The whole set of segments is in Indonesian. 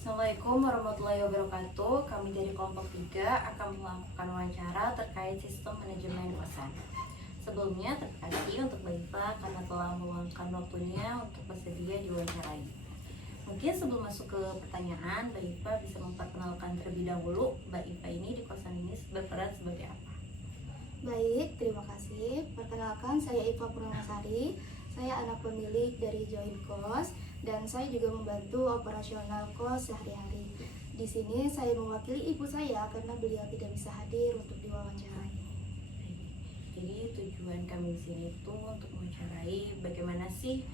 Assalamualaikum warahmatullahi wabarakatuh. Kami dari kelompok 3 akan melakukan wawancara terkait sistem manajemen kosan. Sebelumnya terima kasih untuk Mbak Iva karena telah meluangkan waktunya untuk bersedia diwawancarai. Mungkin sebelum masuk ke pertanyaan, Mbak Iva bisa memperkenalkan terlebih dahulu Mbak Iva ini di kosan ini berperan sebagai apa? Baik, terima kasih. Perkenalkan, saya Iva Purnamasari. Saya anak pemilik dari Join Kos dan saya juga membantu operasional kos sehari-hari. Di sini saya mewakili ibu saya karena beliau tidak bisa hadir untuk diwawancarai. Jadi tujuan kami di sini itu untuk mewawancarai bagaimana sih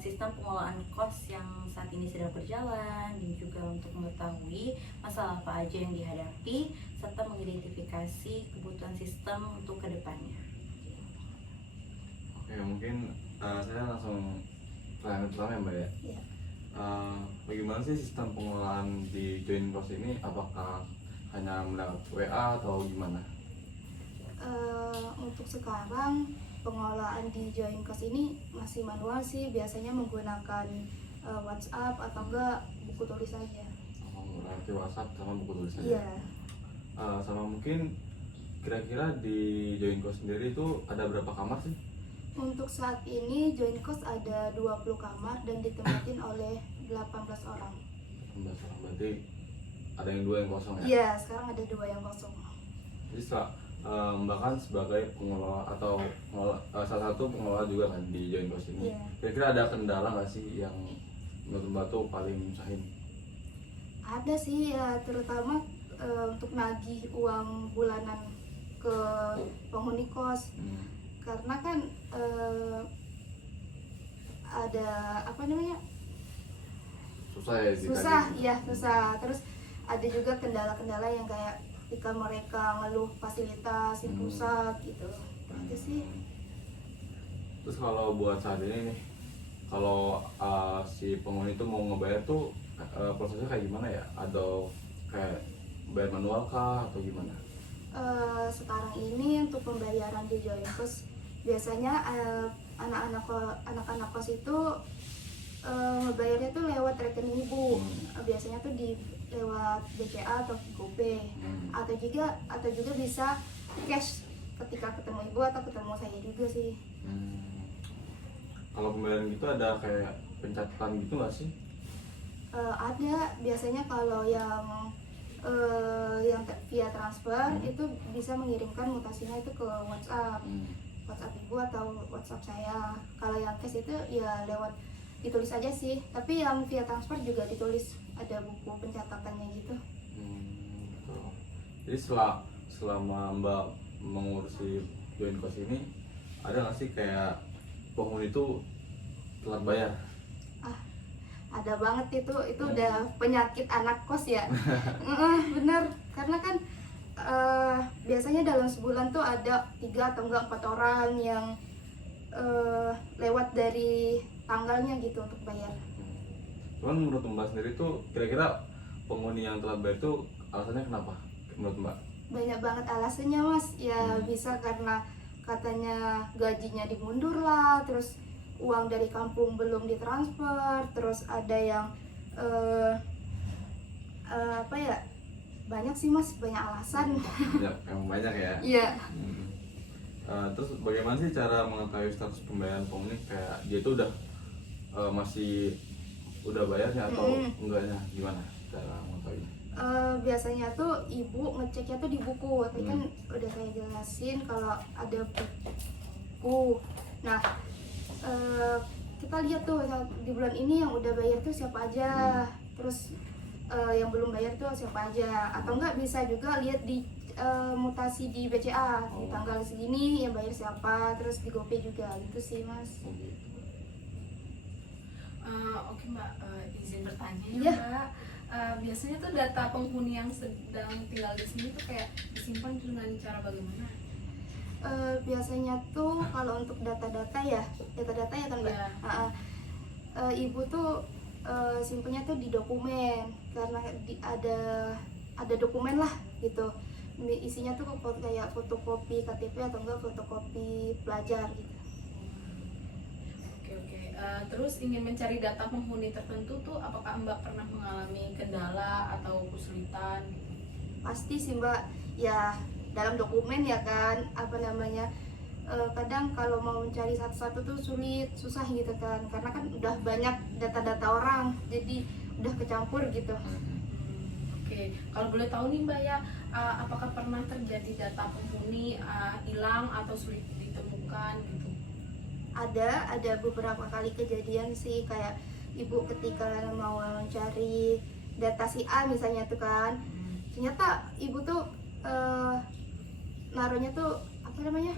sistem pengelolaan kos yang saat ini sedang berjalan, dan juga untuk mengetahui masalah apa aja yang dihadapi serta mengidentifikasi kebutuhan sistem untuk kedepannya. Oke, mungkin saya langsung pertanyaan pertama ya Mbak ya. Ya. Bagaimana sih sistem pengelolaan di Join Kos ini? Apakah hanya melalui WA atau gimana? Untuk sekarang pengelolaan di Join Kos ini masih manual sih, biasanya menggunakan WhatsApp atau enggak buku tulis saja. Melalui WhatsApp sama buku tulis saja. Iya. Sama mungkin kira-kira di Join Kos sendiri itu ada berapa kamar sih? Untuk saat ini Join Kos ada 20 kamar dan ditempatin oleh 18 orang. 18 orang, berarti ada yang 2 yang kosong ya? Iya, sekarang ada 2 yang kosong. Jadi Mbak kan sebagai pengelola atau salah satu pengelola juga kan di Join Kos ini. Iya. Kira-kira ada kendala nggak sih yang menurut Mbak tuh paling nyusahin? Ada sih ya, terutama untuk nagih uang bulanan ke penghuni kos. Karena kan ada apa namanya? Susah ya ditagih? Susah, ya susah. Terus ada juga kendala-kendala yang kayak ketika mereka ngeluh fasilitas yang rusak gitu. Itu sih. Terus kalau buat saat ini nih, kalau si penghuni itu mau ngebayar tuh prosesnya kayak gimana ya? Atau kayak bayar manual kah atau gimana? Sekarang ini untuk pembayaran di Join Kos biasanya anak-anak kos itu ngebayarnya tuh lewat rekening ibu. Biasanya tuh lewat BCA atau GoPay, atau juga bisa cash ketika ketemu ibu atau ketemu saya juga sih. Kalau pembayaran gitu ada kayak pencatatan gitu nggak sih? Ada, biasanya kalau yang via transfer itu bisa mengirimkan mutasinya itu ke WhatsApp ibu atau WhatsApp saya. Kalau yang cash itu ya lewat ditulis aja sih, tapi yang via transfer juga ditulis, ada buku pencatatannya gitu. Gitu. Jadi selama Mbak mengurusi Join Kos ini, ada nggak sih kayak penghuni itu telat bayar? Ada banget itu udah penyakit anak kos ya. Bener, karena kan biasanya dalam sebulan tuh ada 3 atau enggak 4 orang yang lewat dari tanggalnya gitu untuk bayar. Cuman menurut Mbak sendiri tuh kira-kira penghuni yang telat bayar itu alasannya kenapa menurut Mbak? Banyak banget alasannya mas, ya bisa karena katanya gajinya dimundur lah, terus uang dari kampung belum ditransfer, terus ada yang apa ya, banyak sih mas, banyak alasan. Emang banyak ya? Iya. Terus bagaimana sih cara mengetahui status pembayaran penghuni, kayak dia tuh masih udah bayarnya atau enggaknya, gimana cara mengetahui? Biasanya tuh ibu ngeceknya tuh di buku, tapi kan udah saya jelasin kalau ada buku. Nah, kita lihat tuh di bulan ini yang udah bayar tuh siapa aja, terus yang belum bayar tuh siapa aja, atau enggak bisa juga lihat di mutasi di BCA di tanggal segini yang bayar siapa, terus di GoPay juga gitu sih mas. Oke Mbak, izin bertanya ya Iya. Mbak. Biasanya tuh data penghuni yang sedang tinggal di sini tuh kayak disimpan dengan cara bagaimana? Biasanya tuh kalau untuk data-data ya kan mbak. Iya. Ibu tuh simpennya tuh di dokumen, karena ada dokumen lah gitu. Isinya tuh kayak fotokopi KTP atau enggak fotokopi pelajar gitu. Oke. Terus ingin mencari data penghuni tertentu tuh, apakah Mbak pernah mengalami kendala atau kesulitan? Pasti sih Mbak, ya dalam dokumen ya kan, apa namanya, kadang kalau mau mencari satu-satu tuh susah gitu kan, karena kan udah banyak data-data orang, jadi udah kecampur gitu. Oke, kalau boleh tahu nih Mbak ya, apakah pernah terjadi data penghuni hilang atau sulit ditemukan gitu? Ada beberapa kali kejadian sih, kayak ibu ketika mau mencari data si A misalnya tuh kan, ternyata ibu tuh naruhnya tuh apa namanya,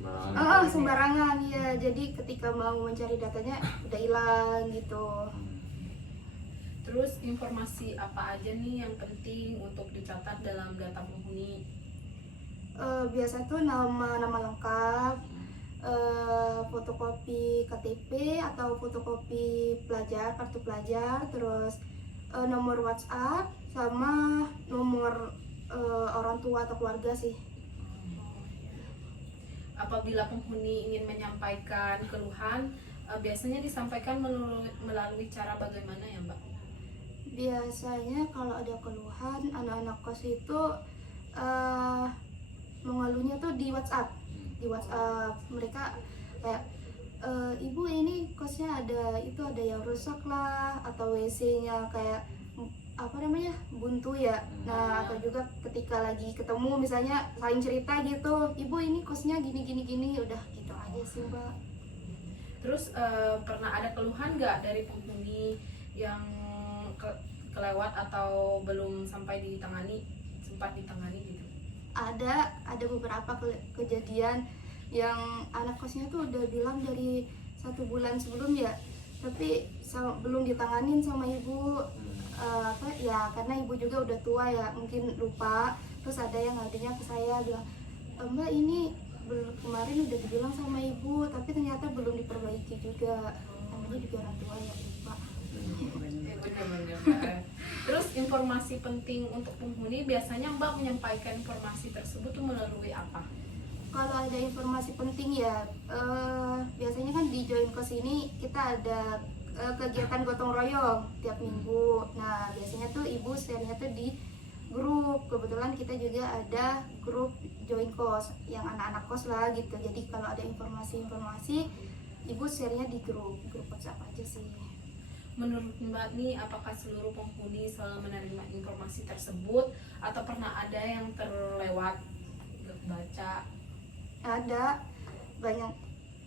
Sembarangan. sembarangan ya, jadi ketika mau mencari datanya udah hilang gitu. Terus informasi apa aja nih yang penting untuk dicatat dalam data penghuni? Biasa tuh nama lengkap, fotokopi KTP atau fotokopi pelajar, kartu pelajar, terus nomor WhatsApp sama nomor orang tua atau keluarga sih. Apabila penghuni ingin menyampaikan keluhan, biasanya disampaikan melalui cara bagaimana ya Mbak? Biasanya kalau ada keluhan anak-anak kos itu mengeluhnya tuh di WhatsApp. Di WhatsApp mereka kayak, ibu ini kosnya ada yang rusak lah, atau WC-nya kayak apa namanya, buntu ya. Nah, atau juga ketika lagi ketemu misalnya saling cerita gitu, ibu ini kosnya gini udah gitu aja sih Mbak. Terus pernah ada keluhan nggak dari penghuni yang kelewat atau belum sampai sempat ditangani gitu? Ada beberapa kejadian yang anak kosnya tuh udah bilang dari 1 bulan sebelum ya, tapi belum ditanganin sama ibu. Apa ya, karena ibu juga udah tua ya, mungkin lupa. Terus ada yang ngadunya ke saya bilang, Mbak ini kemarin udah dibilang sama ibu tapi ternyata belum diperbaiki juga. Namanya juga orang tua ya, lupa. Benar-benar. Terus informasi penting untuk penghuni, biasanya Mbak menyampaikan informasi tersebut tuh melalui apa? Kalau ada informasi penting ya, biasanya kan di Join Kos ini kita ada kegiatan gotong royong tiap minggu. Nah, biasanya tuh ibu share-nya tuh di grup. Kebetulan kita juga ada grup Join Kos yang anak-anak kos lah gitu. Jadi kalau ada informasi ibu share-nya di grup WhatsApp aja sih. Menurut Mbak nih, apakah seluruh penghuni selalu menerima informasi tersebut atau pernah ada yang terlewat baca? Ada banyak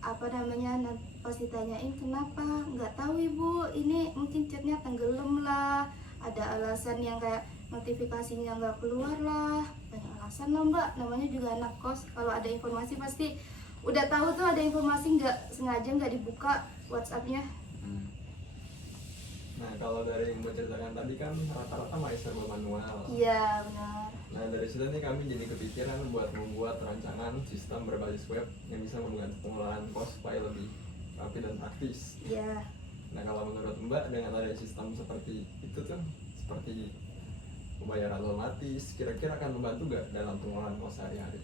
apa namanya, pas ditanyain kenapa, nggak tahu ibu, ini mungkin chatnya tenggelam lah, ada alasan yang kayak notifikasinya nggak keluar lah, banyak alasan lah Mbak, namanya juga anak kos. Kalau ada informasi pasti udah tahu tuh ada informasi, nggak sengaja nggak dibuka WhatsAppnya. Nah, kalau dari yang menceritakan tadi kan rata-rata masih serba manual. Iya benar. Nah, dari situ nih kami jadi kepikiran buat membuat rancangan sistem berbasis web yang bisa membantu pengelolaan kos supaya lebih rapi dan praktis. Iya. Nah, kalau menurut Mbak, dengan adanya sistem seperti itu tuh, seperti pembayaran otomatis, kira-kira akan membantu nggak dalam pengelolaan kos sehari-hari?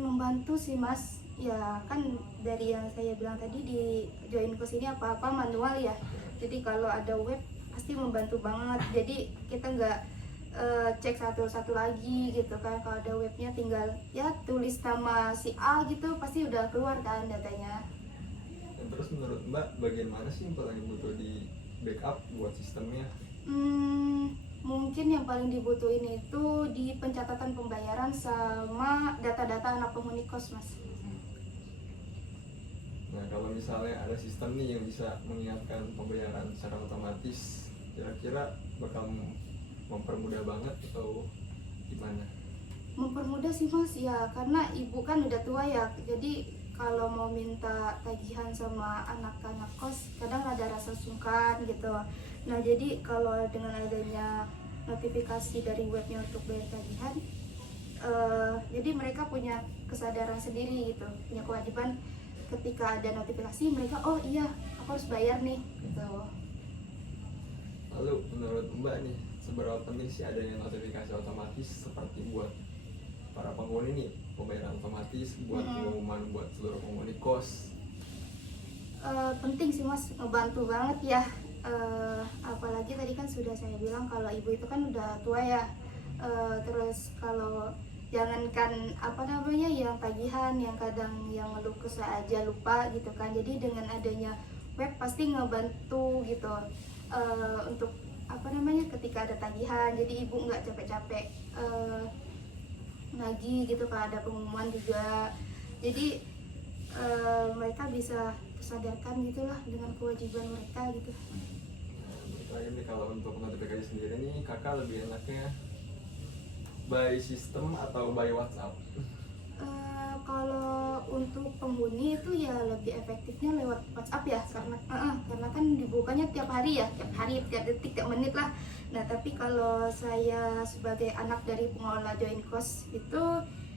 Membantu sih Mas. Ya kan dari yang saya bilang tadi, di Join Kos ini apa-apa manual ya. Jadi kalau ada web pasti membantu banget. Jadi kita nggak cek satu-satu lagi gitu kan. Kalau ada webnya tinggal ya tulis nama si A gitu, pasti udah keluar kan datanya. Dan terus menurut Mbak, bagian mana sih yang paling butuh di backup buat sistemnya? Mungkin yang paling dibutuhin itu di pencatatan pembayaran sama data-data anak penghuni kos Mas. Nah, kalau misalnya ada sistem nih yang bisa mengingatkan pembayaran secara otomatis, kira-kira bakal mempermudah banget atau gimana? Mempermudah sih Mas ya, karena ibu kan udah tua ya, jadi kalau mau minta tagihan sama anak-anak kos kadang ada rasa sungkan gitu. Nah, jadi kalau dengan adanya notifikasi dari webnya untuk bayar tagihan, jadi mereka punya kesadaran sendiri gitu, punya kewajiban. Ketika ada notifikasi mereka, oh iya aku harus bayar nih gitu. Lalu menurut Mbak nih, seberapa penting sih adanya notifikasi otomatis seperti buat para penghuni nih, pembayaran otomatis buat pengumuman buat seluruh penghuni kos? penting sih Mas, ngebantu banget ya. Apalagi tadi kan sudah saya bilang kalau ibu itu kan udah tua ya. Terus kalau jangankan apa namanya yang tagihan, yang kadang yang ngeluh kesah aja lupa gitu kan. Jadi dengan adanya web pasti ngebantu gitu untuk apa namanya ketika ada tagihan. Jadi ibu nggak capek-capek nagih gitu kan, ada pengumuman juga. Jadi mereka bisa tersadarkan gitulah dengan kewajiban mereka gitu. Lagi nih kalau untuk notifikasi sendiri nih kakak lebih enaknya by sistem atau by WhatsApp? Kalau untuk penghuni itu ya lebih efektifnya lewat WhatsApp ya, karena kan dibukanya tiap hari ya, tiap detik, tiap menit lah. Nah tapi kalau saya sebagai anak dari pengelola join kos itu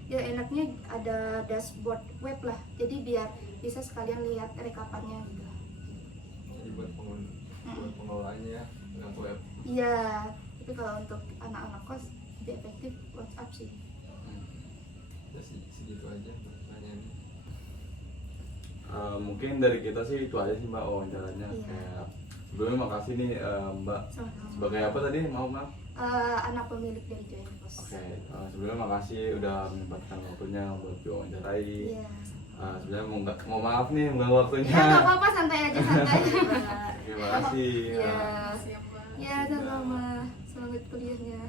ya enaknya ada dashboard web lah, jadi biar bisa sekalian lihat rekapannya gitu. Jadi buat pengelolanya dengan web. Iya, tapi kalau untuk anak-anak kos lebih efektif WhatsApp sih. Ya segitu aja pertanyaannya. Mungkin dari kita sih itu aja sih Mbak wawancaranya. Iya. Kayak sebelumnya makasih nih Mbak Sama-sama. sebagai apa tadi maaf. Anak pemilik dari join kos. Oke, sebelumnya makasih udah menyempatkan waktunya buat diwawancarai. Iya. Sebenarnya mau maaf nih mengganggu waktunya. Ya nggak apa-apa, santai aja santai. Terima kasih. Iya. Siap, Mbak. Ya sama-sama. Selamat kuliahnya.